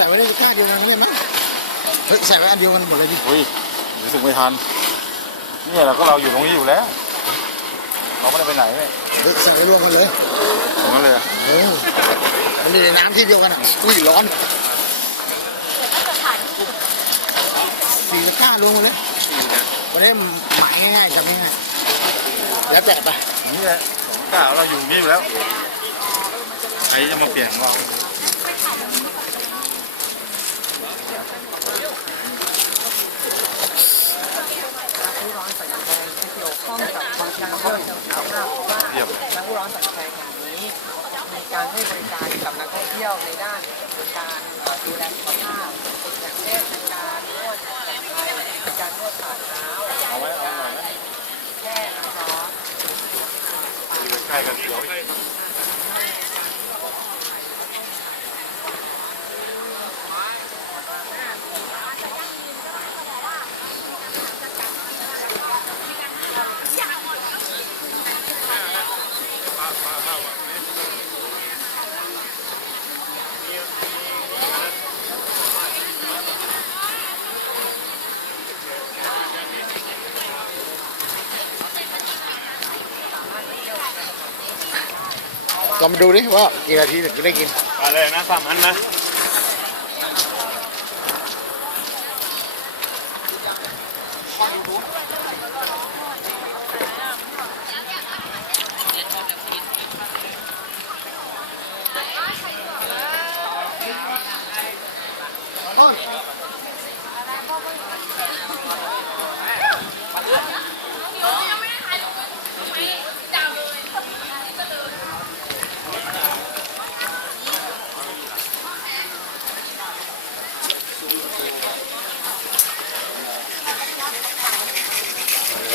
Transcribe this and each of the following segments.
ส่ไว้ในตะกร้าเดียวกันได้ไหมเฮ้ยใส่ไว้อันเดียวกันหมดเลยดิอุ้ยรู้สึกไม่ทันเนี่ยเราก็เราอยู่ตรงนี้อยู่แล้ว เราไม่ได้ไปไหนเลยเฮ้ยใส่ไว้รวมกันเลยตรงนั้นเลยอะโอ้มันอยู่ในน้ำที่เดียวกันอะอุ้ยร้อนสี่ตะกร้ารวมกันเลยวันนี้หมายง่ายๆจำง่ายๆแล้วแต่ไปอย่างนี่แหละสองเก้าเราอยู่นี่อยู่แล้วใครจะมาเปลี่ยนของเรา ผู้ร้อนสัญญาณที่เกี่ยวข้องกับความการเข้าถึงสามารถว่า เยี่ยม และ ผู้ร้อนสัญญาณแห่งนี้มีการให้บริการกับนักท่องเที่ยวในด้านการดูแลสุขภาพอย่างเช่นการนวดการนวดฝ่าเท้าเอาไว้เอาหน่อยแช่น้ำร้อนอยู่ใกล้กันเดี๋ยว ลอีกเรามาดูดิว่ากี่นาทีถึงจะได้กินไปเลยนะสามอันนะ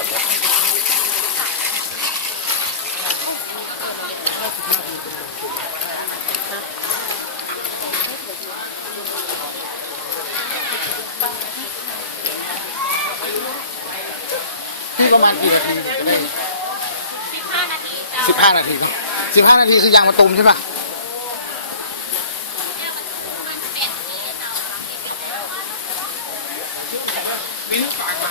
ที่ประมาณกี่นาทีถึงจะได้สิบห้านาทีสิบห้านาทีคือยางมะตูมใช่ปะมุกคือมา